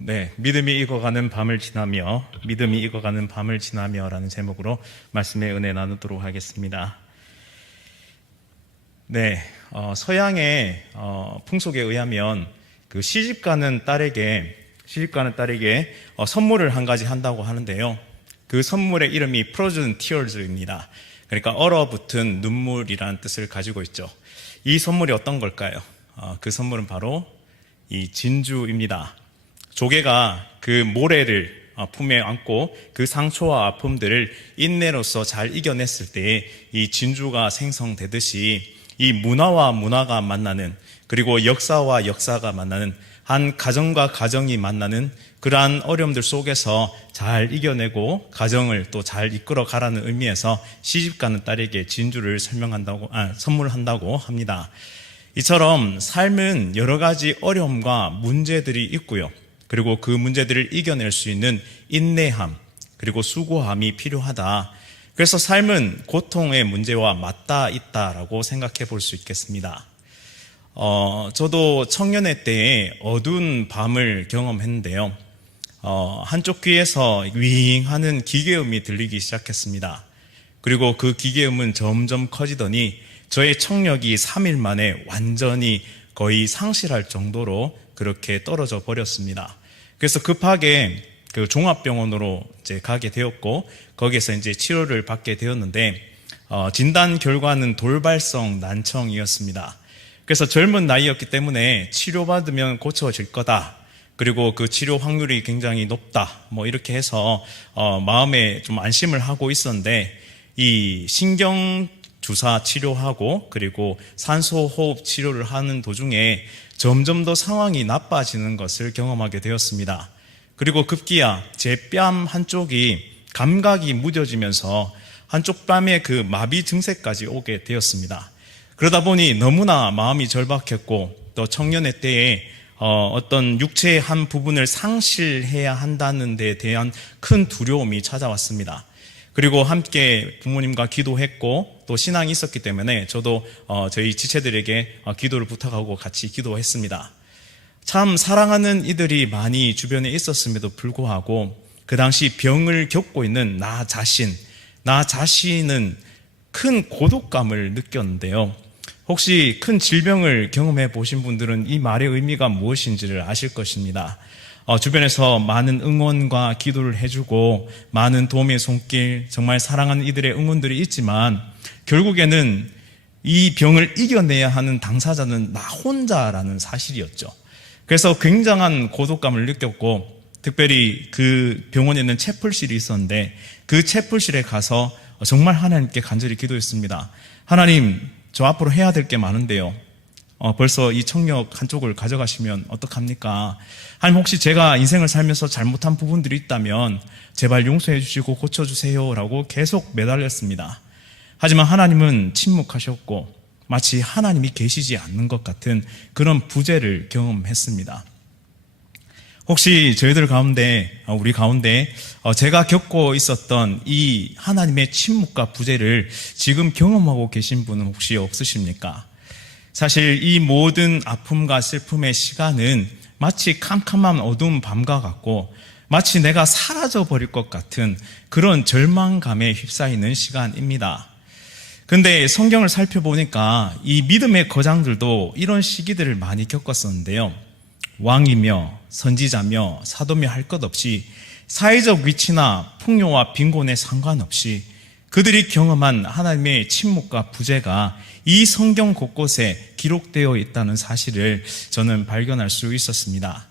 네, 믿음이 익어가는 밤을 지나며, 믿음이 익어가는 밤을 지나며라는 제목으로 말씀의 은혜 나누도록 하겠습니다. 네, 서양의 풍속에 의하면 그 시집가는 딸에게 선물을 한 가지 한다고 하는데요. 그 선물의 이름이 Frozen Tears입니다. 그러니까 얼어붙은 눈물이라는 뜻을 가지고 있죠. 이 선물이 어떤 걸까요? 그 선물은 바로 이 진주입니다. 조개가 그 모래를 품에 안고 그 상처와 아픔들을 인내로서 잘 이겨냈을 때 이 진주가 생성되듯이 이 문화와 문화가 만나는, 그리고 역사와 역사가 만나는, 한 가정과 가정이 만나는 그러한 어려움들 속에서 잘 이겨내고 가정을 또 잘 이끌어 가라는 의미에서 시집가는 딸에게 진주를 선물한다고 합니다. 이처럼 삶은 여러 가지 어려움과 문제들이 있고요. 그리고 그 문제들을 이겨낼 수 있는 인내함, 그리고 수고함이 필요하다. 그래서 삶은 고통의 문제와 맞닿아 있다라고 생각해 볼 수 있겠습니다. 저도 청년의 때에 어두운 밤을 경험했는데요. 한쪽 귀에서 윙 하는 기계음이 들리기 시작했습니다. 그리고 그 기계음은 점점 커지더니 저의 청력이 3일 만에 완전히 거의 상실할 정도로 그렇게 떨어져 버렸습니다. 그래서 급하게 그 종합병원으로 이제 가게 되었고, 거기에서 이제 치료를 받게 되었는데, 진단 결과는 돌발성 난청이었습니다. 그래서 젊은 나이였기 때문에 치료받으면 고쳐질 거다. 그리고 그 치료 확률이 굉장히 높다. 이렇게 해서, 마음에 좀 안심을 하고 있었는데, 이 신경주사 치료하고, 그리고 산소호흡 치료를 하는 도중에 점점 더 상황이 나빠지는 것을 경험하게 되었습니다. 그리고 급기야 제 뺨 한쪽이 감각이 무뎌지면서 한쪽 뺨에 그 마비 증세까지 오게 되었습니다. 그러다 보니 너무나 마음이 절박했고, 또 청년의 때에 어떤 육체의 한 부분을 상실해야 한다는 데 대한 큰 두려움이 찾아왔습니다. 그리고 함께 부모님과 기도했고, 또 신앙이 있었기 때문에 저도 저희 지체들에게 기도를 부탁하고 같이 기도했습니다. 참 사랑하는 이들이 많이 주변에 있었음에도 불구하고 그 당시 병을 겪고 있는 나 자신은 큰 고독감을 느꼈는데요. 혹시 큰 질병을 경험해 보신 분들은 이 말의 의미가 무엇인지를 아실 것입니다. 주변에서 많은 응원과 기도를 해주고 많은 도움의 손길, 정말 사랑하는 이들의 응원들이 있지만 결국에는 이 병을 이겨내야 하는 당사자는 나 혼자라는 사실이었죠. 그래서 굉장한 고독감을 느꼈고, 특별히 그 병원에 있는 채플실이 있었는데 그 채플실에 가서 정말 하나님께 간절히 기도했습니다. 하나님, 저 앞으로 해야 될 게 많은데요. 벌써 이 청력 한쪽을 가져가시면 어떡합니까? 하나님, 혹시 제가 인생을 살면서 잘못한 부분들이 있다면 제발 용서해 주시고 고쳐주세요 라고 계속 매달렸습니다. 하지만 하나님은 침묵하셨고 마치 하나님이 계시지 않는 것 같은 그런 부재를 경험했습니다. 혹시 저희들 가운데, 우리 가운데 제가 겪고 있었던 이 하나님의 침묵과 부재를 지금 경험하고 계신 분은 혹시 없으십니까? 사실 이 모든 아픔과 슬픔의 시간은 마치 캄캄한 어두운 밤과 같고 마치 내가 사라져버릴 것 같은 그런 절망감에 휩싸이는 시간입니다. 근데 성경을 살펴보니까 이 믿음의 거장들도 이런 시기들을 많이 겪었었는데요. 왕이며 선지자며 사도며 할 것 없이 사회적 위치나 풍요와 빈곤에 상관없이 그들이 경험한 하나님의 침묵과 부재가 이 성경 곳곳에 기록되어 있다는 사실을 저는 발견할 수 있었습니다.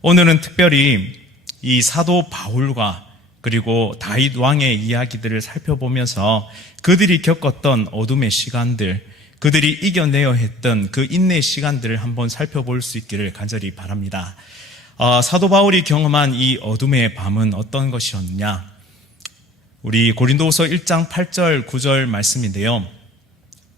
오늘은 특별히 이 사도 바울과 그리고 다윗 왕의 이야기들을 살펴보면서 그들이 겪었던 어둠의 시간들, 그들이 이겨내야 했던 그 인내의 시간들을 한번 살펴볼 수 있기를 간절히 바랍니다. 사도 바울이 경험한 이 어둠의 밤은 어떤 것이었느냐? 우리 고린도후서 1장 8절 9절 말씀인데요.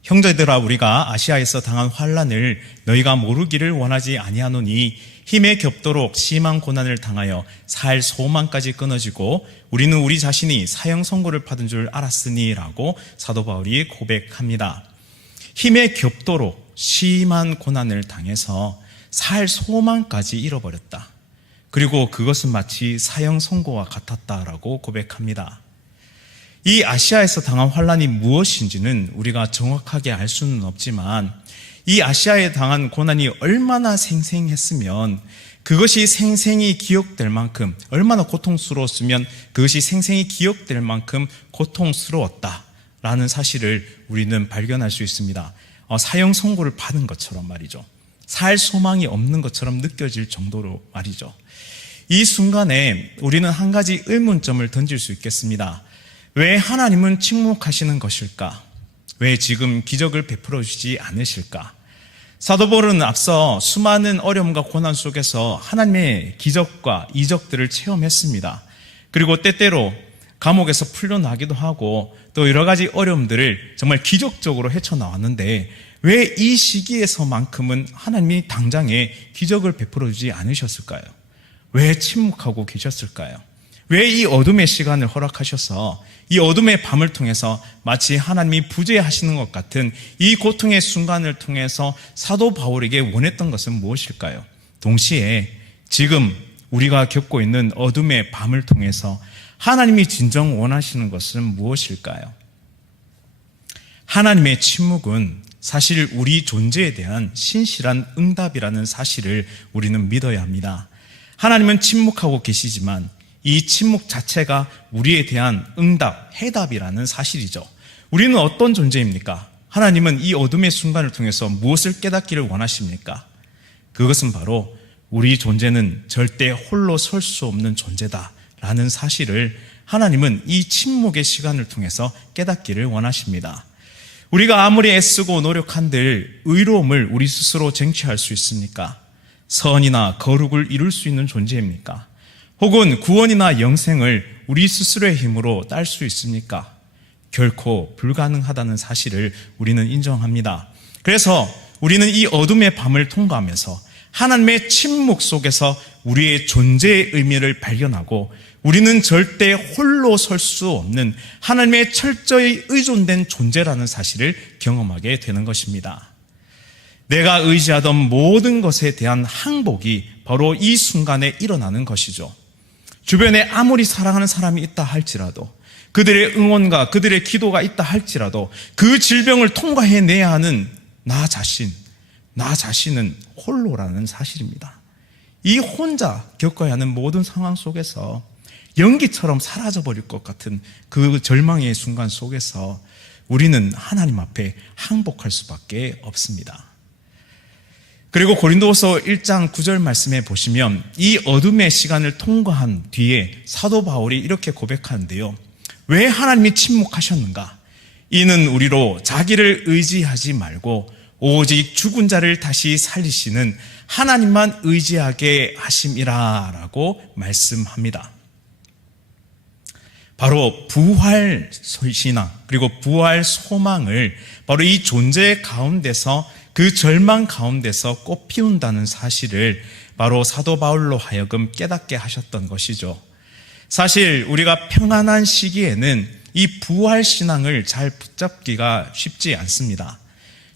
형제들아, 우리가 아시아에서 당한 환난을 너희가 모르기를 원하지 아니하노니 힘에 겹도록 심한 고난을 당하여 살 소망까지 끊어지고 우리는 우리 자신이 사형 선고를 받은 줄 알았으니 라고 사도 바울이 고백합니다. 힘에 겹도록 심한 고난을 당해서 살 소망까지 잃어버렸다. 그리고 그것은 마치 사형 선고와 같았다라고 고백합니다. 이 아시아에서 당한 환란이 무엇인지는 우리가 정확하게 알 수는 없지만 이 아시아에 당한 고난이 얼마나 생생했으면 그것이 생생히 기억될 만큼, 얼마나 고통스러웠으면 그것이 생생히 기억될 만큼 고통스러웠다라는 사실을 우리는 발견할 수 있습니다. 사형 선고를 받은 것처럼 말이죠. 살 소망이 없는 것처럼 느껴질 정도로 말이죠. 이 순간에 우리는 한 가지 의문점을 던질 수 있겠습니다. 왜 하나님은 침묵하시는 것일까? 왜 지금 기적을 베풀어 주지 않으실까? 사도 바울은 앞서 수많은 어려움과 고난 속에서 하나님의 기적과 이적들을 체험했습니다. 그리고 때때로 감옥에서 풀려나기도 하고 또 여러 가지 어려움들을 정말 기적적으로 헤쳐나왔는데 왜 이 시기에서만큼은 하나님이 당장에 기적을 베풀어 주지 않으셨을까요? 왜 침묵하고 계셨을까요? 왜 이 어둠의 시간을 허락하셔서 이 어둠의 밤을 통해서 마치 하나님이 부재하시는 것 같은 이 고통의 순간을 통해서 사도 바울에게 원했던 것은 무엇일까요? 동시에 지금 우리가 겪고 있는 어둠의 밤을 통해서 하나님이 진정 원하시는 것은 무엇일까요? 하나님의 침묵은 사실 우리 존재에 대한 신실한 응답이라는 사실을 우리는 믿어야 합니다. 하나님은 침묵하고 계시지만 이 침묵 자체가 우리에 대한 응답, 해답이라는 사실이죠. 우리는 어떤 존재입니까? 하나님은 이 어둠의 순간을 통해서 무엇을 깨닫기를 원하십니까? 그것은 바로 우리 존재는 절대 홀로 설 수 없는 존재다라는 사실을 하나님은 이 침묵의 시간을 통해서 깨닫기를 원하십니다. 우리가 아무리 애쓰고 노력한들 의로움을 우리 스스로 쟁취할 수 있습니까? 선이나 거룩을 이룰 수 있는 존재입니까? 혹은 구원이나 영생을 우리 스스로의 힘으로 딸 수 있습니까? 결코 불가능하다는 사실을 우리는 인정합니다. 그래서 우리는 이 어둠의 밤을 통과하면서 하나님의 침묵 속에서 우리의 존재의 의미를 발견하고 우리는 절대 홀로 설 수 없는 하나님의 철저히 의존된 존재라는 사실을 경험하게 되는 것입니다. 내가 의지하던 모든 것에 대한 항복이 바로 이 순간에 일어나는 것이죠. 주변에 아무리 사랑하는 사람이 있다 할지라도 그들의 응원과 그들의 기도가 있다 할지라도 그 질병을 통과해내야 하는 나 자신은 홀로라는 사실입니다. 이 혼자 겪어야 하는 모든 상황 속에서 연기처럼 사라져버릴 것 같은 그 절망의 순간 속에서 우리는 하나님 앞에 항복할 수밖에 없습니다. 그리고 고린도후서 1장 9절 말씀에 보시면 이 어둠의 시간을 통과한 뒤에 사도 바울이 이렇게 고백하는데요. 왜 하나님이 침묵하셨는가? 이는 우리로 자기를 의지하지 말고 오직 죽은 자를 다시 살리시는 하나님만 의지하게 하심이라 라고 말씀합니다. 바로 부활 신앙 그리고 부활 소망을 바로 이 존재 가운데서 그 절망 가운데서 꽃피운다는 사실을 바로 사도 바울로 하여금 깨닫게 하셨던 것이죠. 사실 우리가 평안한 시기에는 이 부활 신앙을 잘 붙잡기가 쉽지 않습니다.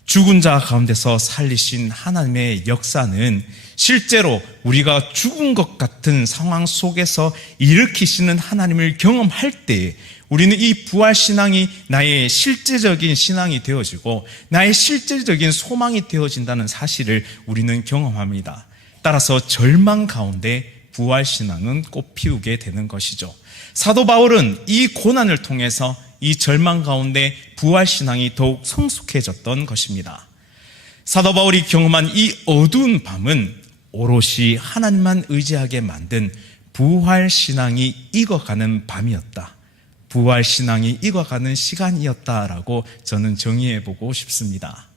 죽은 자 가운데서 살리신 하나님의 역사는 실제로 우리가 죽은 것 같은 상황 속에서 일으키시는 하나님을 경험할 때 우리는 이 부활신앙이 나의 실제적인 신앙이 되어지고 나의 실제적인 소망이 되어진다는 사실을 우리는 경험합니다. 따라서 절망 가운데 부활신앙은 꽃피우게 되는 것이죠. 사도 바울은 이 고난을 통해서 이 절망 가운데 부활신앙이 더욱 성숙해졌던 것입니다. 사도 바울이 경험한 이 어두운 밤은 오롯이 하나님만 의지하게 만든 부활신앙이 익어가는 밤이었다. 부활신앙이 익어가는 시간이었다라고 저는 정의해보고 싶습니다.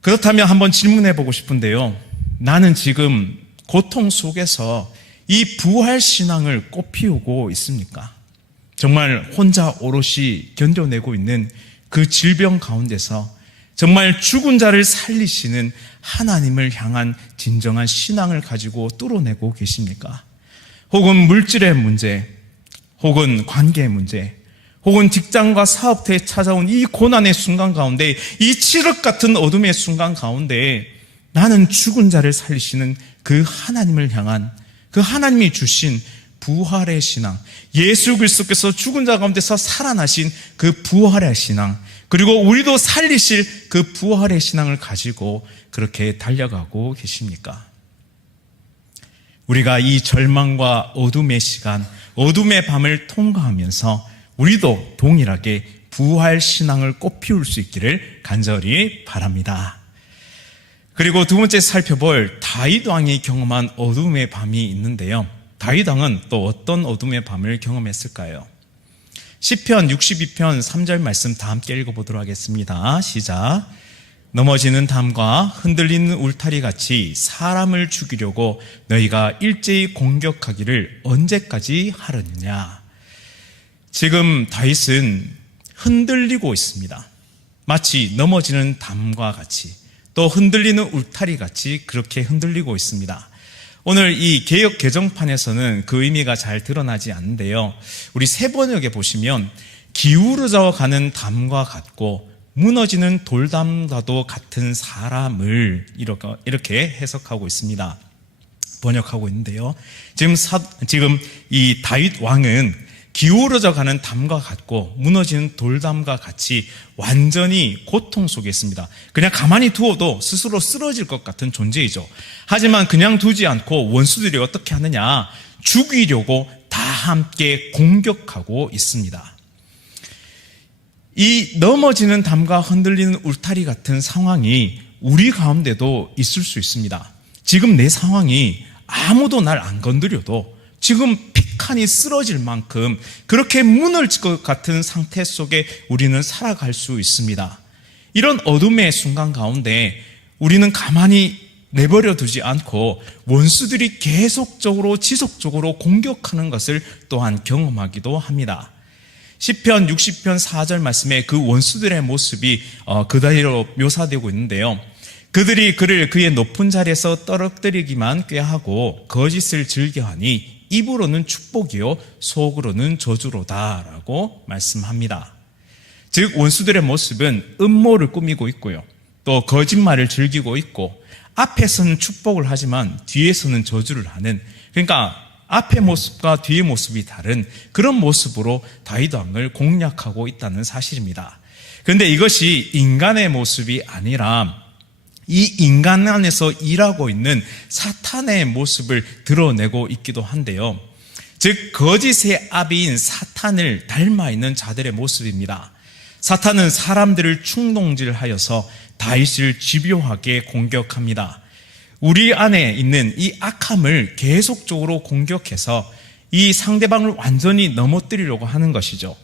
그렇다면 한번 질문해보고 싶은데요. 나는 지금 고통 속에서 이 부활신앙을 꽃피우고 있습니까? 정말 혼자 오롯이 견뎌내고 있는 그 질병 가운데서 정말 죽은 자를 살리시는 하나님을 향한 진정한 신앙을 가지고 뚫어내고 계십니까? 혹은 물질의 문제, 혹은 관계의 문제, 혹은 직장과 사업터에 찾아온 이 고난의 순간 가운데, 이 칠흑 같은 어둠의 순간 가운데 나는 죽은 자를 살리시는 그 하나님을 향한, 그 하나님이 주신 부활의 신앙, 예수 그리스도께서 죽은 자 가운데서 살아나신 그 부활의 신앙, 그리고 우리도 살리실 그 부활의 신앙을 가지고 그렇게 달려가고 계십니까? 우리가 이 절망과 어둠의 시간, 어둠의 밤을 통과하면서 우리도 동일하게 부활 신앙을 꽃피울 수 있기를 간절히 바랍니다. 그리고 두 번째 살펴볼 다윗 왕이 경험한 어둠의 밤이 있는데요. 다윗 왕은 또 어떤 어둠의 밤을 경험했을까요? 시편 62편 3절 말씀 다 함께 읽어보도록 하겠습니다. 시작. 넘어지는 담과 흔들리는 울타리 같이 사람을 죽이려고 너희가 일제히 공격하기를 언제까지 하느냐. 지금 다윗은 흔들리고 있습니다. 마치 넘어지는 담과 같이, 또 흔들리는 울타리 같이 그렇게 흔들리고 있습니다. 오늘 이 개역 개정판에서는 그 의미가 잘 드러나지 않는데요. 우리 세번역에 보시면 기울어져 가는 담과 같고 무너지는 돌담과도 같은 사람을 이렇게 해석하고 있습니다. 번역하고 있는데요. 지금 이 다윗 왕은 기울어져 가는 담과 같고 무너지는 돌담과 같이 완전히 고통 속에 있습니다. 그냥 가만히 두어도 스스로 쓰러질 것 같은 존재이죠. 하지만 그냥 두지 않고 원수들이 어떻게 하느냐, 죽이려고 다 함께 공격하고 있습니다. 이 넘어지는 담과 흔들리는 울타리 같은 상황이 우리 가운데도 있을 수 있습니다. 지금 내 상황이 아무도 날 안 건드려도 지금 픽하니 쓰러질 만큼 그렇게 무너질 것 같은 상태 속에 우리는 살아갈 수 있습니다. 이런 어둠의 순간 가운데 우리는 가만히 내버려 두지 않고 원수들이 계속적으로 지속적으로 공격하는 것을 또한 경험하기도 합니다. 시편 60편 4절 말씀에 그 원수들의 모습이 그대로 묘사되고 있는데요. 그들이 그를 그의 높은 자리에서 떨어뜨리기만 꾀하고 거짓을 즐겨하니 입으로는 축복이요 속으로는 저주로다라고 말씀합니다. 즉 원수들의 모습은 음모를 꾸미고 있고요, 또 거짓말을 즐기고 있고, 앞에서는 축복을 하지만 뒤에서는 저주를 하는, 그러니까 앞의 모습과 뒤의 모습이 다른 그런 모습으로 다윗 왕을 공략하고 있다는 사실입니다. 그런데 이것이 인간의 모습이 아니라 이 인간 안에서 일하고 있는 사탄의 모습을 드러내고 있기도 한데요. 즉 거짓의 아비인 사탄을 닮아 있는 자들의 모습입니다. 사탄은 사람들을 충동질하여서 다윗을 집요하게 공격합니다. 우리 안에 있는 이 악함을 계속적으로 공격해서 이 상대방을 완전히 넘어뜨리려고 하는 것이죠.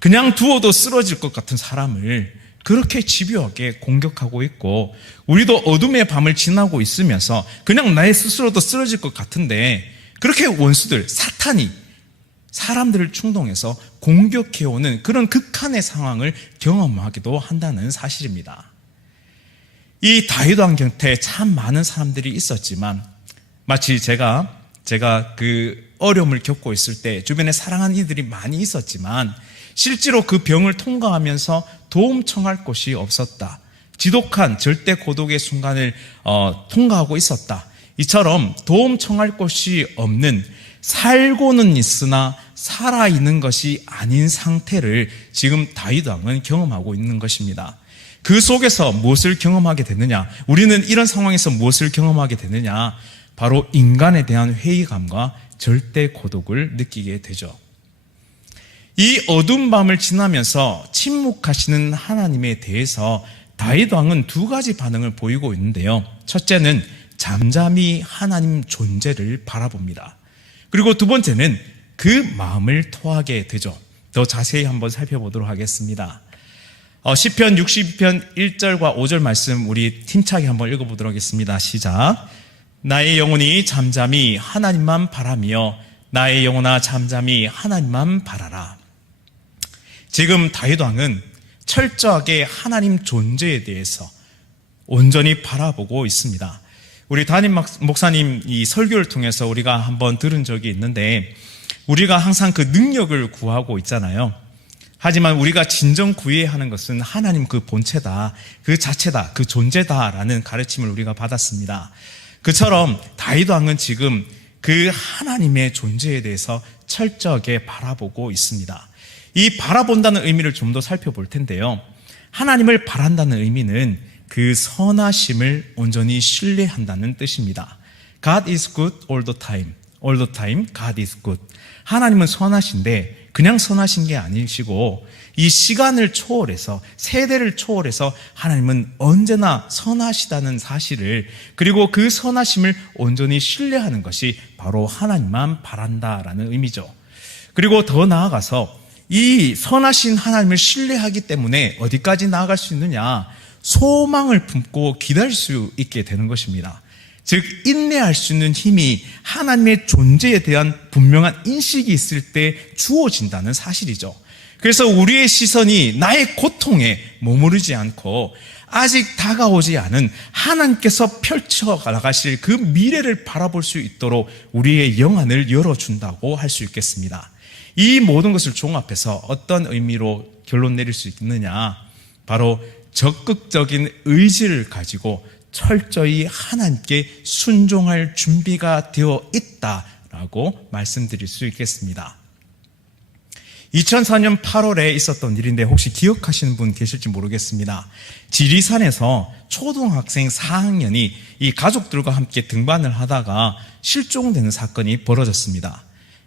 그냥 두어도 쓰러질 것 같은 사람을 그렇게 집요하게 공격하고 있고, 우리도 어둠의 밤을 지나고 있으면서 그냥 나의 스스로도 쓰러질 것 같은데 그렇게 원수들, 사탄이 사람들을 충동해서 공격해오는 그런 극한의 상황을 경험하기도 한다는 사실입니다. 이 다윗 왕 곁에 참 많은 사람들이 있었지만, 마치 제가 그 어려움을 겪고 있을 때 주변에 사랑하는 이들이 많이 있었지만 실제로 그 병을 통과하면서 도움 청할 곳이 없었다. 지독한 절대 고독의 순간을 통과하고 있었다. 이처럼 도움 청할 곳이 없는, 살고는 있으나 살아있는 것이 아닌 상태를 지금 다윗 왕은 경험하고 있는 것입니다. 그 속에서 무엇을 경험하게 되느냐? 우리는 이런 상황에서 무엇을 경험하게 되느냐? 바로 인간에 대한 회의감과 절대 고독을 느끼게 되죠. 이 어두운 밤을 지나면서 침묵하시는 하나님에 대해서 다윗 왕은 두 가지 반응을 보이고 있는데요. 첫째는 잠잠히 하나님 존재를 바라봅니다. 그리고 두 번째는 그 마음을 토하게 되죠. 더 자세히 한번 살펴보도록 하겠습니다. 시편 62편 1절과 5절 말씀 우리 팀차게 한번 읽어보도록 하겠습니다. 시작. 나의 영혼이 잠잠히 하나님만 바라며 나의 영혼아 잠잠히 하나님만 바라라. 지금 다윗 왕은 철저하게 하나님 존재에 대해서 온전히 바라보고 있습니다. 우리 담임 목사님 이 설교를 통해서 우리가 한번 들은 적이 있는데, 우리가 항상 그 능력을 구하고 있잖아요. 하지만 우리가 진정 구해야 하는 것은 하나님 그 본체다, 그 자체다, 그 존재다라는 가르침을 우리가 받았습니다. 그처럼 다윗 왕은 지금 그 하나님의 존재에 대해서 철저하게 바라보고 있습니다. 이 바라본다는 의미를 좀 더 살펴볼 텐데요. 하나님을 바란다는 의미는 그 선하심을 온전히 신뢰한다는 뜻입니다. God is good all the time. All the time God is good. 하나님은 선하신데 그냥 선하신 게 아니시고 이 시간을 초월해서 세대를 초월해서 하나님은 언제나 선하시다는 사실을, 그리고 그 선하심을 온전히 신뢰하는 것이 바로 하나님만 바란다라는 의미죠. 그리고 더 나아가서 이 선하신 하나님을 신뢰하기 때문에 어디까지 나아갈 수 있느냐? 소망을 품고 기다릴 수 있게 되는 것입니다. 즉 인내할 수 있는 힘이 하나님의 존재에 대한 분명한 인식이 있을 때 주어진다는 사실이죠. 그래서 우리의 시선이 나의 고통에 머무르지 않고 아직 다가오지 않은 하나님께서 펼쳐 나가실 그 미래를 바라볼 수 있도록 우리의 영안을 열어준다고 할 수 있겠습니다. 이 모든 것을 종합해서 어떤 의미로 결론 내릴 수 있느냐? 바로 적극적인 의지를 가지고 철저히 하나님께 순종할 준비가 되어 있다라고 말씀드릴 수 있겠습니다. 2004년 8월에 있었던 일인데 혹시 기억하시는 분 계실지 모르겠습니다. 지리산에서 초등학생 4학년이 이 가족들과 함께 등반을 하다가 실종되는 사건이 벌어졌습니다.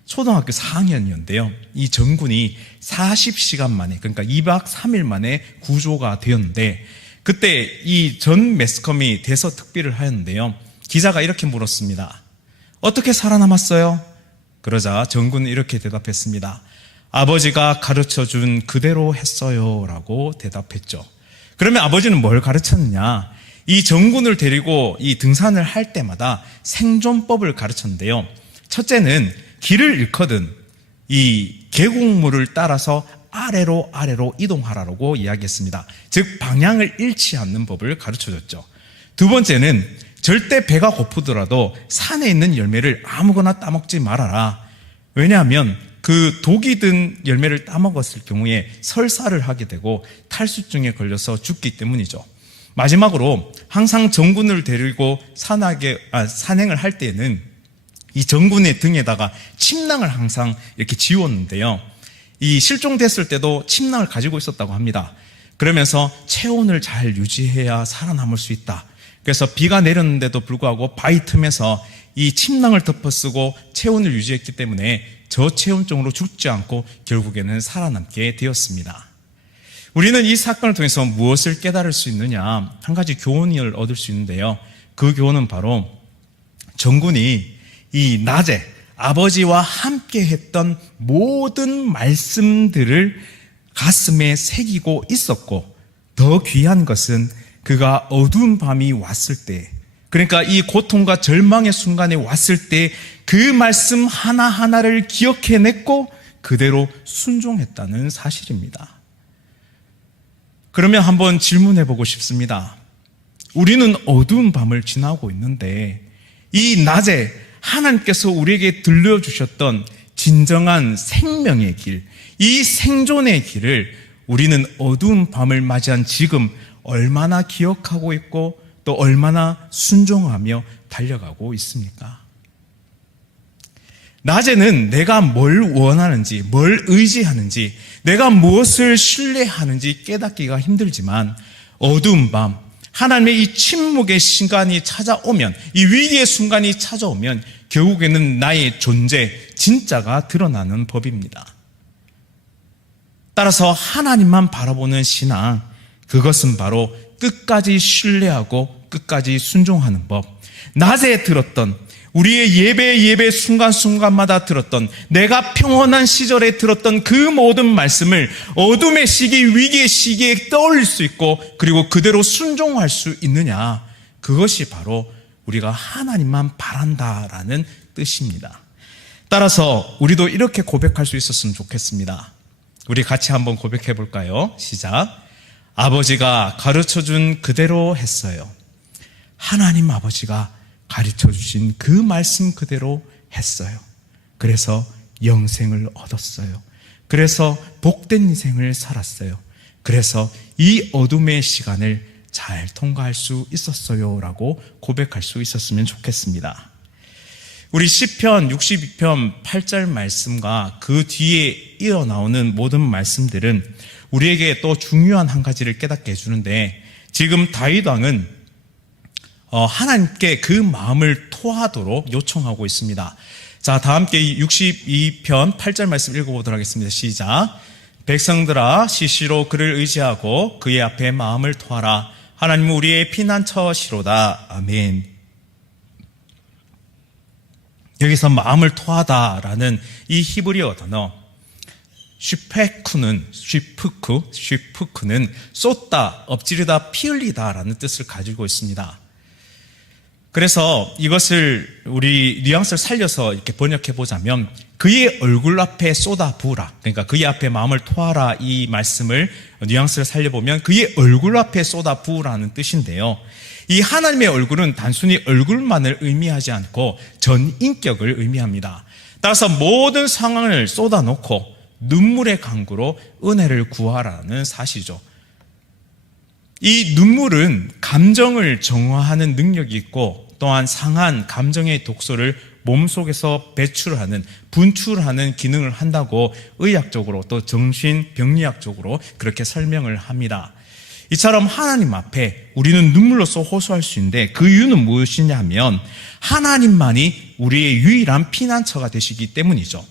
초등학교 4학년이었는데요. 이 전군이 40시간 만에, 그러니까 2박 3일 만에 구조가 되었는데 그때 이 전 매스컴이 대서특필을 하였는데요. 기자가 이렇게 물었습니다. 어떻게 살아남았어요? 그러자 전군은 이렇게 대답했습니다. 아버지가 가르쳐준 그대로 했어요 라고 대답했죠. 그러면 아버지는 뭘 가르쳤느냐? 이 전군을 데리고 이 등산을 할 때마다 생존법을 가르쳤는데요. 첫째는 길을 잃거든 이 계곡물을 따라서 아래로 이동하라고 이야기했습니다. 즉 방향을 잃지 않는 법을 가르쳐줬죠. 두 번째는 절대 배가 고프더라도 산에 있는 열매를 아무거나 따먹지 말아라. 왜냐하면 그 독이 든 열매를 따먹었을 경우에 설사를 하게 되고 탈수증에 걸려서 죽기 때문이죠. 마지막으로 항상 전군을 데리고 산행을 할 때에는 이 전군의 등에다가 침낭을 항상 이렇게 지웠는데요. 이 실종됐을 때도 침낭을 가지고 있었다고 합니다. 그러면서 체온을 잘 유지해야 살아남을 수 있다. 그래서 비가 내렸는데도 불구하고 바위 틈에서 이 침낭을 덮어쓰고 체온을 유지했기 때문에 저체온증으로 죽지 않고 결국에는 살아남게 되었습니다. 우리는 이 사건을 통해서 무엇을 깨달을 수 있느냐? 한 가지 교훈을 얻을 수 있는데요. 그 교훈은 바로 전군이 이 낮에 아버지와 함께 했던 모든 말씀들을 가슴에 새기고 있었고, 더 귀한 것은 그가 어두운 밤이 왔을 때, 그러니까 이 고통과 절망의 순간에 왔을 때 그 말씀 하나하나를 기억해냈고 그대로 순종했다는 사실입니다. 그러면 한번 질문해보고 싶습니다. 우리는 어두운 밤을 지나고 있는데 이 낮에 하나님께서 우리에게 들려주셨던 진정한 생명의 길, 이 생존의 길을 우리는 어두운 밤을 맞이한 지금 얼마나 기억하고 있고 또 얼마나 순종하며 달려가고 있습니까? 낮에는 내가 뭘 원하는지, 뭘 의지하는지, 내가 무엇을 신뢰하는지 깨닫기가 힘들지만 어두운 밤, 하나님의 이 침묵의 시간이 찾아오면, 이 위기의 순간이 찾아오면 결국에는 나의 존재, 진짜가 드러나는 법입니다. 따라서 하나님만 바라보는 신앙, 그것은 바로 끝까지 신뢰하고 끝까지 순종하는 법. 낮에 들었던, 우리의 예배 순간순간마다 들었던, 내가 평온한 시절에 들었던 그 모든 말씀을 어둠의 시기, 위기의 시기에 떠올릴 수 있고 그리고 그대로 순종할 수 있느냐, 그것이 바로 우리가 하나님만 바란다라는 뜻입니다. 따라서 우리도 이렇게 고백할 수 있었으면 좋겠습니다. 우리 같이 한번 고백해 볼까요? 시작. 아버지가 가르쳐준 그대로 했어요. 하나님 아버지가 가르쳐주신 그 말씀 그대로 했어요. 그래서 영생을 얻었어요. 그래서 복된 인생을 살았어요. 그래서 이 어둠의 시간을 잘 통과할 수 있었어요 라고 고백할 수 있었으면 좋겠습니다. 우리 시편 62편 8절 말씀과 그 뒤에 이어나오는 모든 말씀들은 우리에게 또 중요한 한 가지를 깨닫게 해주는데, 지금 다윗 왕은 하나님께 그 마음을 토하도록 요청하고 있습니다. 자, 다 함께 62편 8절 말씀 읽어보도록 하겠습니다. 시작. 백성들아, 시시로 그를 의지하고 그의 앞에 마음을 토하라. 하나님은 우리의 피난처시로다. 아멘. 여기서 마음을 토하다라는 이 히브리어 단어 쉬프크는 쏟다, 엎지르다, 피 흘리다라는 뜻을 가지고 있습니다. 그래서 이것을 우리 뉘앙스를 살려서 이렇게 번역해 보자면, 그의 얼굴 앞에 쏟아 부으라, 그러니까 그의 앞에 마음을 토하라, 이 말씀을 뉘앙스를 살려보면 그의 얼굴 앞에 쏟아 부으라는 뜻인데요, 이 하나님의 얼굴은 단순히 얼굴만을 의미하지 않고 전 인격을 의미합니다. 따라서 모든 상황을 쏟아놓고 눈물의 강구로 은혜를 구하라는 사실이죠. 이 눈물은 감정을 정화하는 능력이 있고, 또한 상한 감정의 독소를 몸속에서 배출하는, 분출하는 기능을 한다고 의학적으로 또 정신병리학적으로 그렇게 설명을 합니다. 이처럼 하나님 앞에 우리는 눈물로써 호소할 수 있는데, 그 이유는 무엇이냐 하면 하나님만이 우리의 유일한 피난처가 되시기 때문이죠.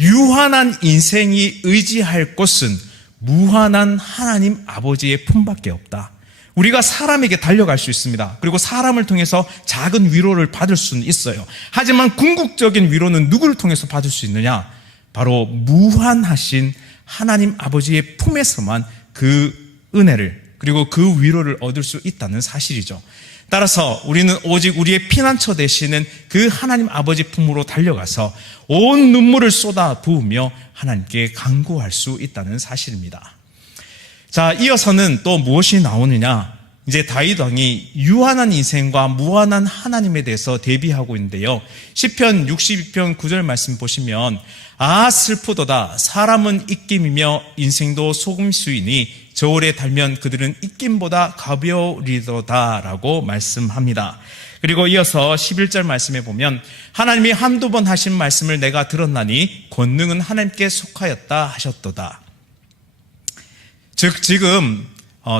유한한 인생이 의지할 곳은 무한한 하나님 아버지의 품밖에 없다. 우리가 사람에게 달려갈 수 있습니다. 그리고 사람을 통해서 작은 위로를 받을 수는 있어요. 하지만 궁극적인 위로는 누구를 통해서 받을 수 있느냐? 바로 무한하신 하나님 아버지의 품에서만 그 은혜를, 그리고 그 위로를 얻을 수 있다는 사실이죠. 따라서 우리는 오직 우리의 피난처 되시는 그 하나님 아버지 품으로 달려가서 온 눈물을 쏟아 부으며 하나님께 간구할 수 있다는 사실입니다. 자, 이어서는 또 무엇이 나오느냐? 이제 다윗 왕이 유한한 인생과 무한한 하나님에 대해서 대비하고 있는데요, 시편 62편 9절 말씀 보시면, 아 슬프도다, 사람은 입김이며 인생도 소금수이니 저울에 달면 그들은 입김보다 가벼우리도다 라고 말씀합니다. 그리고 이어서 11절 말씀에 보면, 하나님이 한두 번 하신 말씀을 내가 들었나니 권능은 하나님께 속하였다 하셨도다. 즉 지금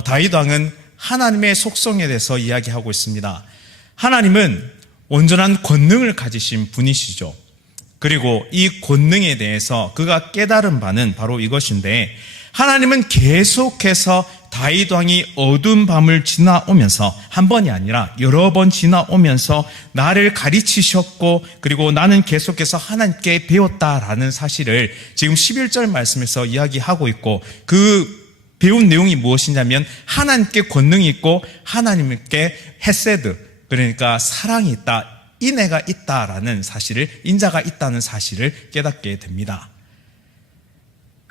다윗 왕은 하나님의 속성에 대해서 이야기하고 있습니다. 하나님은 온전한 권능을 가지신 분이시죠. 그리고 이 권능에 대해서 그가 깨달은 바는 바로 이것인데, 하나님은 계속해서 다윗 왕이 어두운 밤을 지나오면서, 한 번이 아니라 여러 번 지나오면서 나를 가르치셨고, 그리고 나는 계속해서 하나님께 배웠다라는 사실을 지금 11절 말씀에서 이야기하고 있고, 그 배운 내용이 무엇이냐면 하나님께 권능이 있고 하나님께 헤세드, 그러니까 사랑이 있다, 인애가 있다라는 사실을, 인자가 있다는 사실을 깨닫게 됩니다.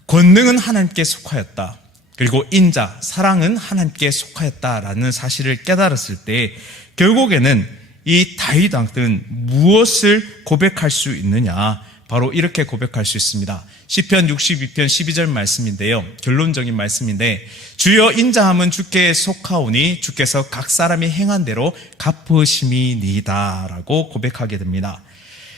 권능은 하나님께 속하였다, 그리고 인자, 사랑은 하나님께 속하였다라는 사실을 깨달았을 때 결국에는 이 다윗 왕은 무엇을 고백할 수 있느냐? 바로 이렇게 고백할 수 있습니다. 시편 62편 12절 말씀인데요, 결론적인 말씀인데, 주여 인자함은 주께 속하오니 주께서 각 사람이 행한 대로 갚으심이니이다 라고 고백하게 됩니다.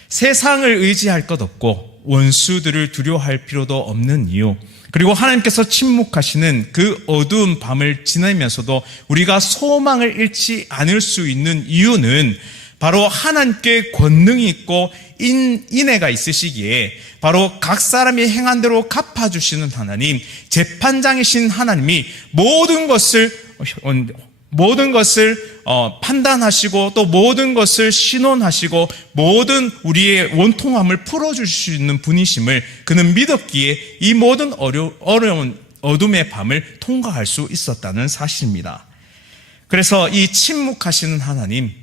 세상을 의지할 것 없고 원수들을 두려워할 필요도 없는 이유, 그리고 하나님께서 침묵하시는 그 어두운 밤을 지내면서도 우리가 소망을 잃지 않을 수 있는 이유는 바로 하나님께 권능이 있고 인애가 있으시기에, 바로 각 사람이 행한 대로 갚아주시는 하나님, 재판장이신 하나님이 모든 것을 판단하시고 또 모든 것을 신원하시고 모든 우리의 원통함을 풀어줄 수 있는 분이심을 그는 믿었기에 이 모든 어려운 어둠의 밤을 통과할 수 있었다는 사실입니다. 그래서 이 침묵하시는 하나님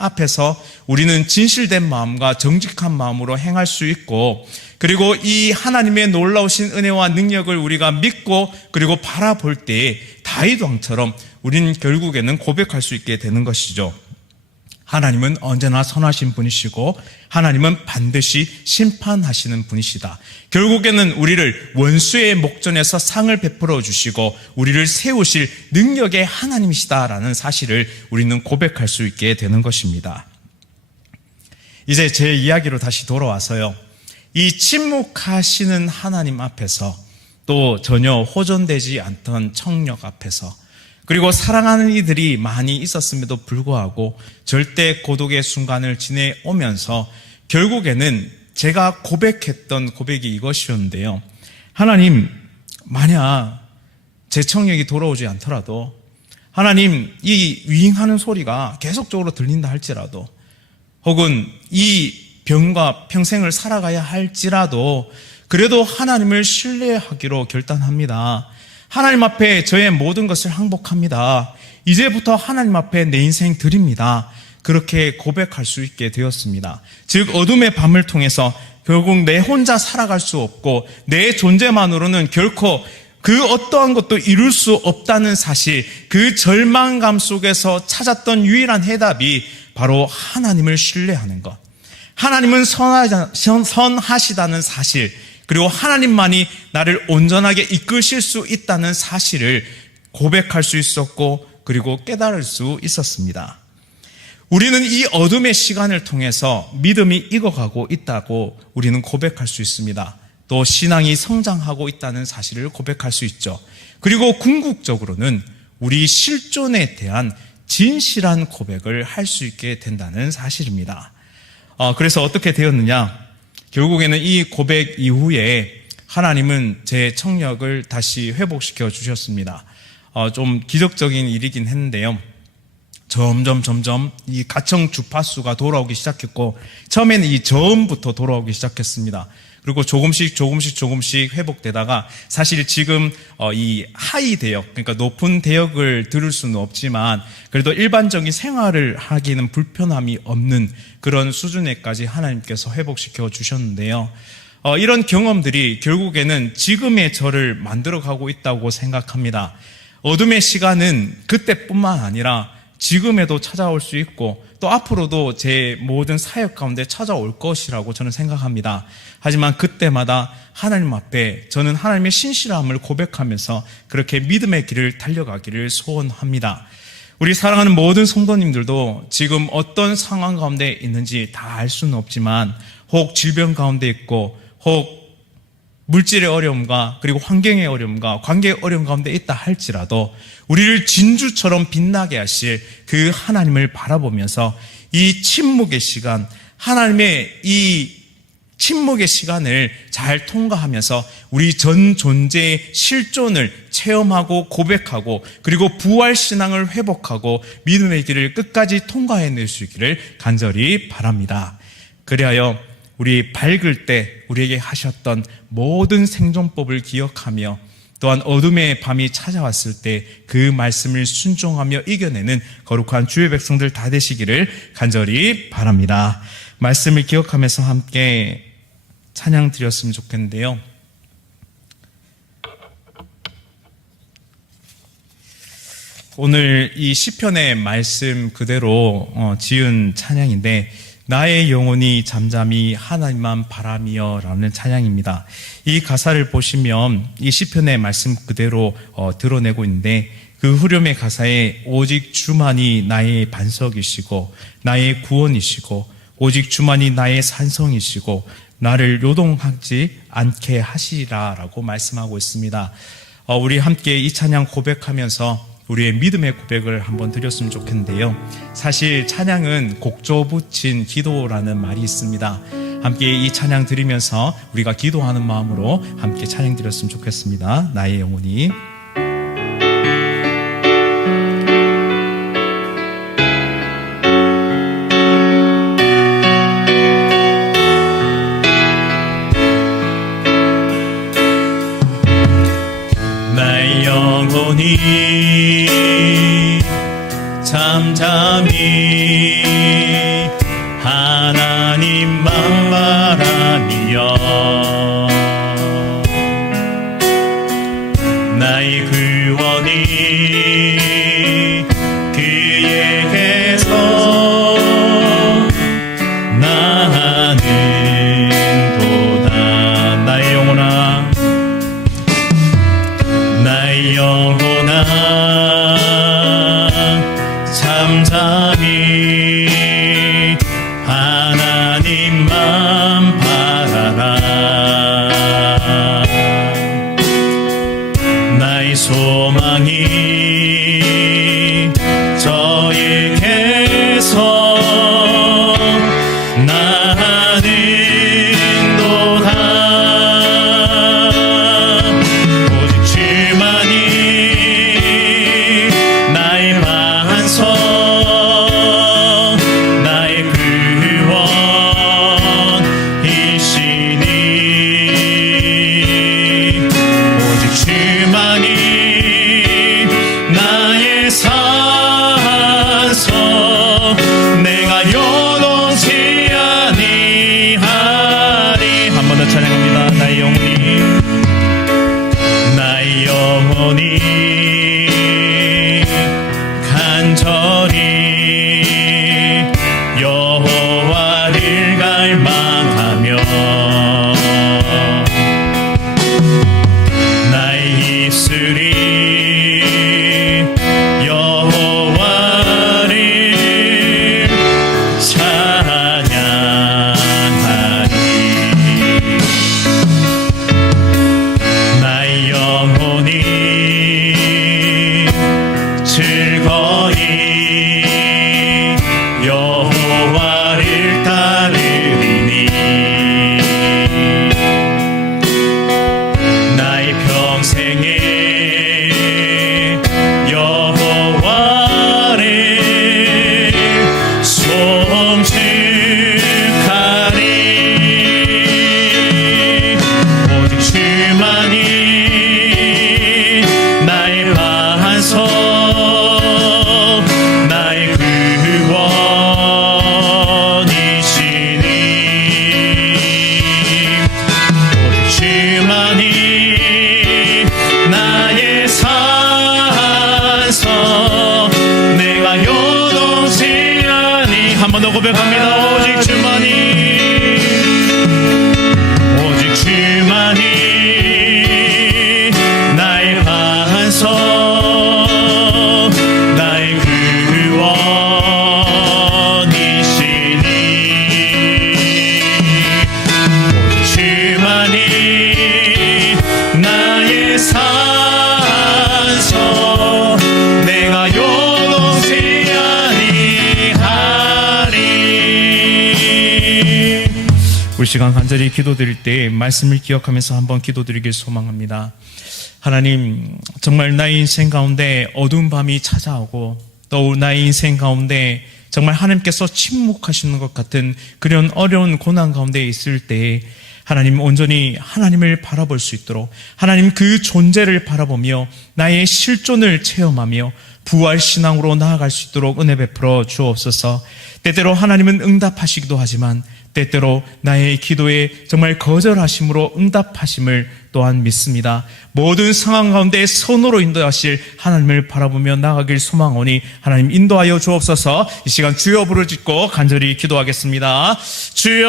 앞에서 우리는 진실된 마음과 정직한 마음으로 행할 수 있고, 그리고 이 하나님의 놀라우신 은혜와 능력을 우리가 믿고 그리고 바라볼 때 다윗 왕처럼 우리는 결국에는 고백할 수 있게 되는 것이죠. 하나님은 언제나 선하신 분이시고 하나님은 반드시 심판하시는 분이시다. 결국에는 우리를 원수의 목전에서 상을 베풀어 주시고 우리를 세우실 능력의 하나님이시다라는 사실을 우리는 고백할 수 있게 되는 것입니다. 이제 제 이야기로 다시 돌아와서요. 이 침묵하시는 하나님 앞에서 또 전혀 호전되지 않던 청력 앞에서 그리고 사랑하는 이들이 많이 있었음에도 불구하고 절대 고독의 순간을 지내오면서 결국에는 제가 고백했던 고백이 이것이었는데요. 하나님, 만약 제 청력이 돌아오지 않더라도 하나님, 이 윙하는 소리가 계속적으로 들린다 할지라도 혹은 이 병과 평생을 살아가야 할지라도 그래도 하나님을 신뢰하기로 결단합니다. 하나님 앞에 저의 모든 것을 항복합니다. 이제부터 하나님 앞에 내 인생 드립니다. 그렇게 고백할 수 있게 되었습니다. 즉 어둠의 밤을 통해서 결국 내 혼자 살아갈 수 없고 내 존재만으로는 결코 그 어떠한 것도 이룰 수 없다는 사실, 그 절망감 속에서 찾았던 유일한 해답이 바로 하나님을 신뢰하는 것. 하나님은 선하시다는 사실, 그리고 하나님만이 나를 온전하게 이끄실 수 있다는 사실을 고백할 수 있었고 그리고 깨달을 수 있었습니다. 우리는 이 어둠의 시간을 통해서 믿음이 익어가고 있다고 우리는 고백할 수 있습니다. 또 신앙이 성장하고 있다는 사실을 고백할 수 있죠. 그리고 궁극적으로는 우리 실존에 대한 진실한 고백을 할 수 있게 된다는 사실입니다. 그래서 어떻게 되었느냐? 결국에는 이 고백 이후에 하나님은 제 청력을 다시 회복시켜 주셨습니다. 좀 기적적인 일이긴 했는데요. 점점 이 가청 주파수가 돌아오기 시작했고 처음에는 이 저음부터 돌아오기 시작했습니다. 그리고 조금씩 회복되다가 사실 지금 이 하이 대역, 그러니까 높은 대역을 들을 수는 없지만 그래도 일반적인 생활을 하기는 불편함이 없는 그런 수준에까지 하나님께서 회복시켜 주셨는데요. 이런 경험들이 결국에는 지금의 저를 만들어가고 있다고 생각합니다. 어둠의 시간은 그때뿐만 아니라 지금에도 찾아올 수 있고 또 앞으로도 제 모든 사역 가운데 찾아올 것이라고 저는 생각합니다. 하지만 그때마다 하나님 앞에 저는 하나님의 신실함을 고백하면서 그렇게 믿음의 길을 달려가기를 소원합니다. 우리 사랑하는 모든 성도님들도 지금 어떤 상황 가운데 있는지 다 알 수는 없지만 혹 질병 가운데 있고 혹 물질의 어려움과 그리고 환경의 어려움과 관계의 어려움 가운데 있다 할지라도 우리를 진주처럼 빛나게 하실 그 하나님을 바라보면서 이 침묵의 시간, 하나님의 이 침묵의 시간을 잘 통과하면서 우리 전 존재의 실존을 체험하고 고백하고 그리고 부활신앙을 회복하고 믿음의 길을 끝까지 통과해낼 수 있기를 간절히 바랍니다. 그리하여 우리 밝을 때 우리에게 하셨던 모든 생존법을 기억하며 또한 어둠의 밤이 찾아왔을 때 그 말씀을 순종하며 이겨내는 거룩한 주의 백성들 다 되시기를 간절히 바랍니다. 말씀을 기억하면서 함께 찬양 드렸으면 좋겠는데요. 오늘 이 시편의 말씀 그대로 지은 찬양인데 나의 영혼이 잠잠히 하나님만 바라며 라는 찬양입니다. 이 가사를 보시면 이 시편의 말씀 그대로 드러내고 있는데 그 후렴의 가사에 오직 주만이 나의 반석이시고 나의 구원이시고 오직 주만이 나의 산성이시고 나를 요동하지 않게 하시리라 라고 말씀하고 있습니다. 우리 함께 이 찬양 고백하면서 우리의 믿음의 고백을 한번 드렸으면 좋겠는데요. 사실 찬양은 곡조 붙인 기도라는 말이 있습니다. 함께 이 찬양 드리면서 우리가 기도하는 마음으로 함께 찬양 드렸으면 좋겠습니다. 나의 영혼이 잠잠히 하나님만 바라며 나의 구원이 그에게서 잠잠히 하나님만 바라라. 나의 소망이 저에게서 나는도다. 오직 주만이 나의 반석, 나의 구원이시니. 오직 주만이 나의 산소, 내가 요동치 아니하리. 한 번 더 찬양합니다. 나의 영혼이, 나의 영혼이 간절히 여호와를 갈망하며 나의 입술이 여호와를 찬양하리. 나의 영혼이 즐거이 여호와를 따르리니. 나의 평생에 여호와를 송축하리. 오직 주만이 나의 반석, 나의 구원이시니. 오직 주만이 나의 산석, 내가 요동치 아니. 한 번 더 고백합니다. 오직 주만이, 오직 주만이 나의 반석, 나의 구원이시니. 오직 주만이 나의 산석, 내가 요동치 아니하리. 우리 시간 간절히 기도드릴 때 말씀을 기억하면서 한번 기도드리길 소망합니다. 하나님, 정말 나의 인생 가운데 어두운 밤이 찾아오고 또 나의 인생 가운데 정말 하나님께서 침묵하시는 것 같은 그런 어려운 고난 가운데 있을 때 하나님, 온전히 하나님을 바라볼 수 있도록 하나님 그 존재를 바라보며 나의 실존을 체험하며 부활신앙으로 나아갈 수 있도록 은혜 베풀어 주옵소서. 때때로 하나님은 응답하시기도 하지만 때때로 나의 기도에 정말 거절하심으로 응답하심을 또한 믿습니다. 모든 상황 가운데 선으로 인도하실 하나님을 바라보며 나아가길 소망하오니 하나님 인도하여 주옵소서. 이 시간 주여 부르짖고 간절히 기도하겠습니다. 주여.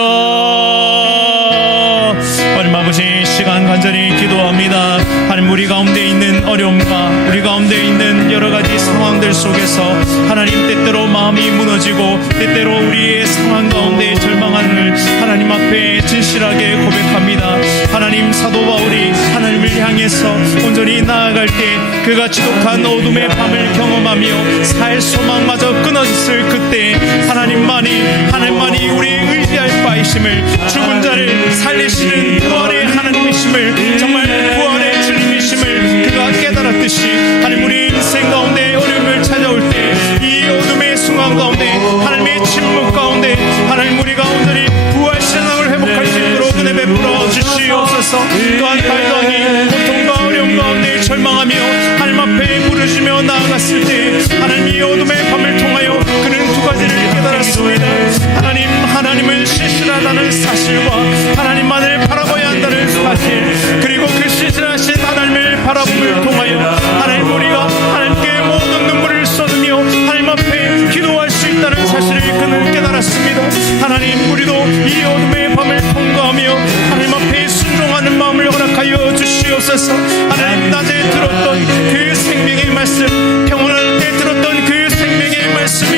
하나님 아버지, 시간 간절히 기도합니다. 하나님, 우리 가운데 있는 어려움과 우리 가운데 있는 여러 가지 상황들 속에서 하나님 때때로 마음이 무너지고 때때로 우리의 상황 가운데 절망함을 하나님 앞에 진실하게 고백합니다. 하나님, 사도 바울이 하나님을 향해서 온전히 나아갈 때 그가 지독한 어둠의 밤을 경험하며 살 소망마저 끊어졌을 그때 하나님만이 우리의 의지할 바이심을, 죽은 자를 살리시는 부활의 하나님이심을, 정말 부활의 주님이심을 그가 깨달았듯이 하나님, 우리 인생 가운데 어려움을 찾아올 때 이 어둠의 상황 가운데 하나님의 침묵 가운데 하나님, 우리가 온전히 부활 신앙을 회복할 수 있도록 은혜 베풀어 주시옵소서. 또한 발광이 고통과 어려움 가운데 절망하며 하나님 앞에 부르짖며 나아갔을 때 하나님, 이 어둠의 밤을 통하여 그는 두 가지를 깨달았습니다. 하나님을 신실하다는 사실과 하나님만을 바라봐야 한다는 사실, 그리고 그 신실하신 하나님을 바라봄을 통하여 하나님, 우리가 하나님께 모든 눈물을 쏟으며 하나님 앞에 기도할 수 있다는 사실을 그는 깨달았습니다. 하나님, 우리도 이 어둠의 밤을 통과하며 하나님 앞에 순종하는 마음을 허락하여 주시옵소서. 하나님, 낮에 들었던 그 생명의 말씀, 평온할 때 들었던 그 생명의 말씀이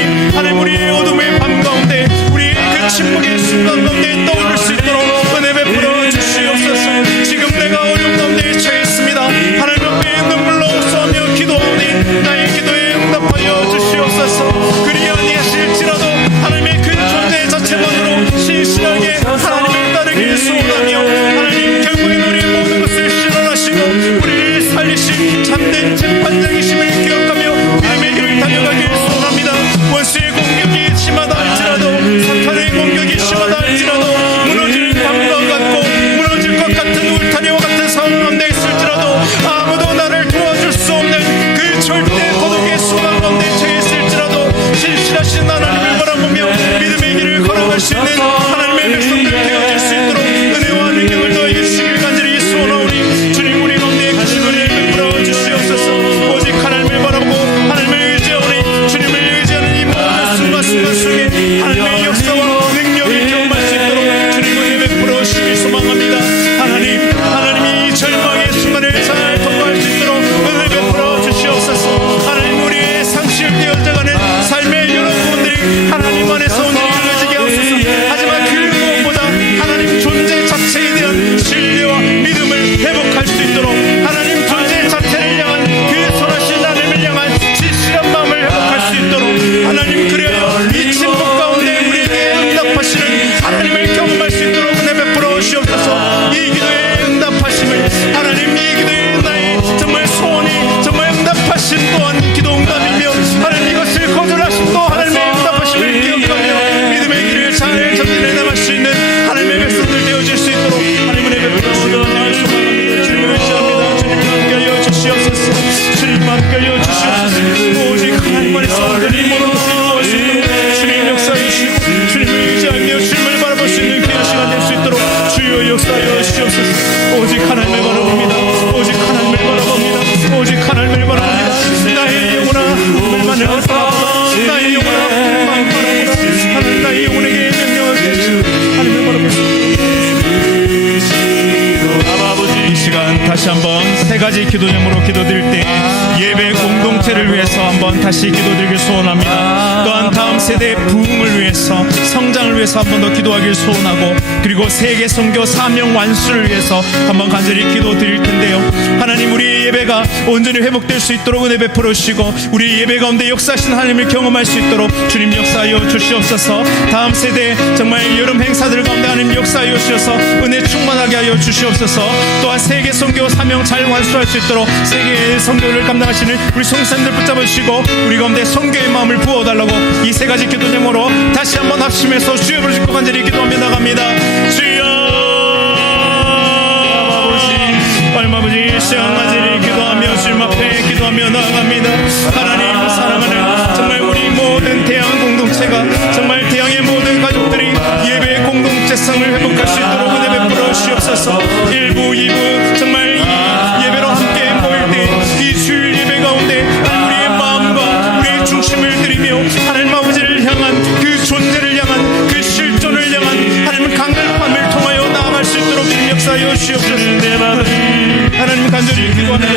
하나님 나의 영혼아 하나님 나의 영혼에게 명령을 주시고 하나님을 바라보시고 이 시간 다시 한번 세 가지 기도 제목으로 기도드릴 때 예배 공동체를 위해서 한번 다시 기도드리길 소원합니다. 또한 다음 세대의 부흥을 위해서 성장을 위해서 한 번 더 기도하길 소원하고 그리고 세계 선교 사명 완수를 위해서 한번 간절히 기도드릴 텐데요. 하나님 우리 예배가 온전히 회복될 수 있도록 은혜 베풀어 주시고 우리 예배 가운데 역사하신 하나님을 경험할 수 있도록 주님 역사하여 주시옵소서. 다음 세대 정말 여름 행사들 가운데 하나님 역사하여 주셔서 은혜 충만하게 하여 주시옵소서. 또한 세계 선교 사명 잘 완수할 수 있도록 세계 선교를 감당하시는 우리 성도님들 붙잡아 주시고 우리 가운데 선교의 마음을 부어달라고 이 세 가지 기도 제목으로 다시 한번 합심해서 주여 부르시고 간절히 기도하며 나갑니다. 주여 아버지 이 시간 간절히 기도하며 주님 앞에 기도하며 나아갑니다. 하나님 사랑하는 정말 우리 모든 대양 공동체가 정말 대양의 모든 가족들이 예배 공동체성을 회복할 수 있도록 은혜 베풀어 주시옵소서. 1부 2부 정말 이 예배로 함께 모일 때 이 주일 예배 가운데 우리의 마음과 우리의 중심을 드리며 하나님 아버지를 향한 그 존재를 향한 그 실존을 향한 하나님 강렬함을 통하여 나아갈 수 있도록 주님 역사하여 주시옵소서. 하나님 간절히 기도합니다.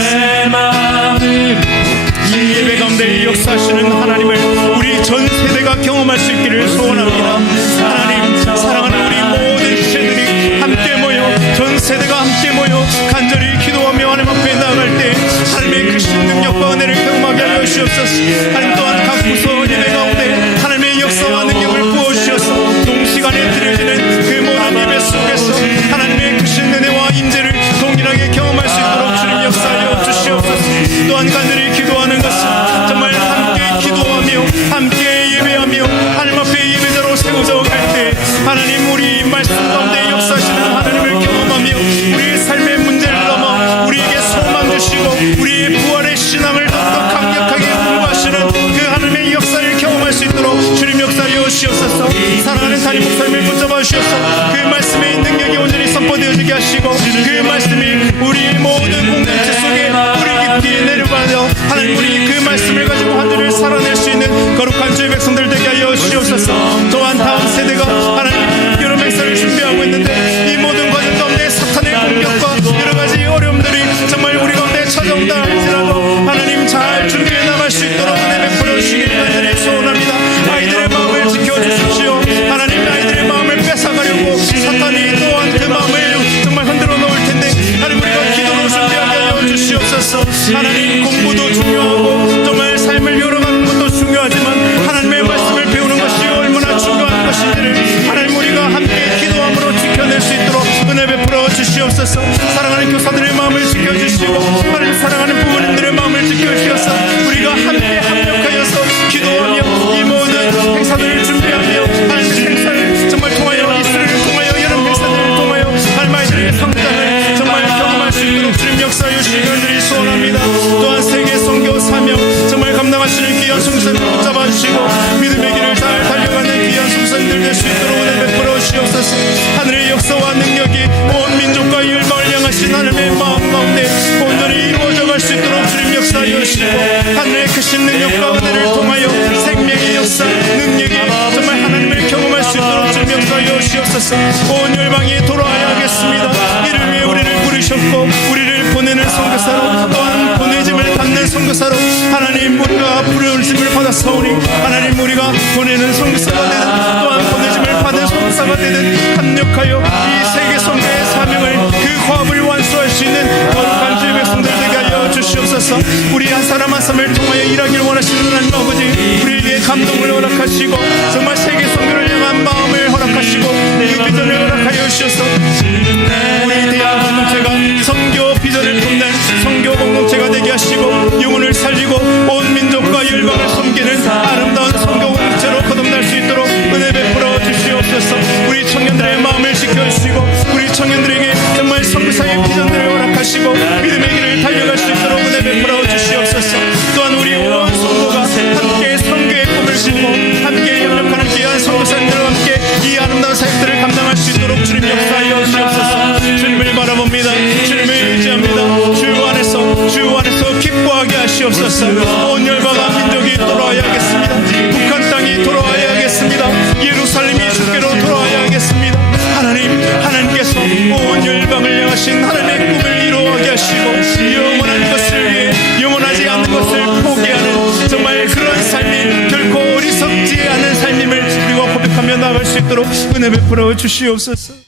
이 예배 가운데 역사하시는 하나님을 우리 전 세대가 경험할 수 있기를 소원합니다. 하나님 사랑하는 우리 모든 지체들이 함께 모여 전 세대가 함께 모여 간절히 기도하며 하나님 앞에 나아갈 때 하나님의 크신 능력과 은혜를 경험하게 하여 주시옵소서. 하나님 또한 각 부서 예배 가운데 하나님의 역사와 능력을 부어주셔서 동시간에 드려지는 그 모든 예배 속에서 하나님의 크신 은혜와 임재를 동일하게 경험할 수 있도록 주님 역사하여 주시옵소서. 또한 간절히 기도하는 것은 정말 함께 기도하며 함께 예배하며 하나님 앞에 예배자로 세워져 갈 때 하나님 우리 말씀 가운데 역사하시는 하나님을 경험하며 우리의 삶의 문제를 넘어 우리에게 소망 주시고 우리의 부활의 신앙을 더욱 강력하게 공부하시는 그 하나님의 역사를 경험할 수 있도록 주님 역사하여 주시옵소서. 사랑하는 담임 목사님을 붙잡아 주셔서 그 말씀의 능력이 온전히 선포되어지게 하시고 그 말씀이 우리의 모든 공동체 속에 우리 깊이 내려가서 하나님 우리 그 말씀을 가지고 한 주를 살아낼 수 있는 거룩한 주의 백성들 되게 하여 주시옵소서. 또한 다음 세대가 하나님 여름 행사를 준비하고 있는데 이 모든 과정 가운데 사탄의 공격과 여러 가지 어려움들이 정말 우리 가운데 찾아온다 할지라도 하나님 잘 준비해 나갈 수 있도록 은혜 베풀어 주시길 간절히 소원합니다. 아이들의 마음을 지켜주십시오. 하나님 아이들의 마음을 뺏어가려고 사탄이 또한 그 마음을 정말 흔들어 놓을 텐데 하나님 우리가 기도로 준비하게 하여 주시옵소서. 하나님 공부도 중요하고 정말 삶을 열어가는 것도 중요하지만 하나님의 말씀을 배우는 것이 얼마나 중요한 것인지를 하나님 우리가 함께 기도함으로 지켜낼 수 있도록 은혜 베풀어 주시옵소서. 사랑하는 교사들의 마음을 지켜주시고 하나님 사랑하는 부모님들의 마음을 지켜주셔서 우리가 함께 합력하여서 기도하며 이 모든 행사들을 준비하며 하나님 행사를 정말 통하여 이스라엘을 통하여 여름 행사들을 통하여 하나님 아이들의 성장을 정말 경험할 수 있도록 주님 역사하여 주시기를 소원합니다. 또한 세계 선교 사명 정말 감당하시는 귀한 성도들 붙잡아 주시고 믿음의 길을 잘 달려가는 귀한 성도들 될 수 있도록 은혜 베풀어 주시옵소서. 하늘의 역사와 능력이 온 민족과 열방을 향하신 하나님의 마음 가운데 온전히 이루어져 갈 수 있도록 주님 역사하여 주시고 하늘의 크신 능력과 은혜를 통하여 생명의 역사 능력이 정말 하나님을 경험할 수 있도록 주님 역사하여 주시옵소서. 온 열방이 돌아와야 하겠습니다. 이를 위해 우리를 부르셨고 우리를 보내는 선교사로 또한 보내짐을 받는 선교사로 하나님 우리가 부르심을 받았사오니 하나님 우리가 보내는 선교사가 되는 또한 보내짐을 받은 선교사가 되는 합력하여 이 세계 선교의 사명을 그 화합을 완수할 수 있는 거룩한 주의 백성들 되게 하여 주시옵소서. 우리 한 사람 한 사람을 통하여 일하기를 원하시는 하나님 아버지 우리에게 감동을 허락하시고 정말 세계 선교를 향한 마음을 허락하시고 그 비전을 허락하여 주셔서 우리 대한 공동체가 선교 비전을 품는 선교 공동체가 되게 하시고 영혼을 살리고 온 민족과 열방을 섬기는 아름다운 선교 공동체로 거듭날 수 있도록 은혜 베풀어 주시옵소서. 우리 청년들의 마음을 지켜주시고 우리 청년들에게 정말 선교사의 비전들을 허락하시고 믿음의 길을 달려갈 수 있도록 은혜 베풀어 주시옵소서. 또한 우리 온 성도가 함께 선교의 꿈을 꾸고 함께 협력하는 귀한 선교사님들과 함께 이 아름다운 사역들을 감당할 수 있도록 주님 역사하여 주시옵소서. 주님을 바라봅니다. 주님을 의지합니다. 주 안에서 기뻐하게 하시옵소서. 온 열방과 민족이 돌아와야겠습니다. 북한 땅이 돌아와야겠습니다. 예루살렘이 주께로 돌아와야겠습니다. 하나님께서 온 열방을 향하신 하나님의 꿈을 이루어가게 하시고 영원한 것을 위해 영원하지 않는 것을 포기하는 정말 그런 삶이 결코 어리석지 않은 삶임을 우리가 고백하며 나아갈 수 있도록 은혜 베풀어 주시옵소서.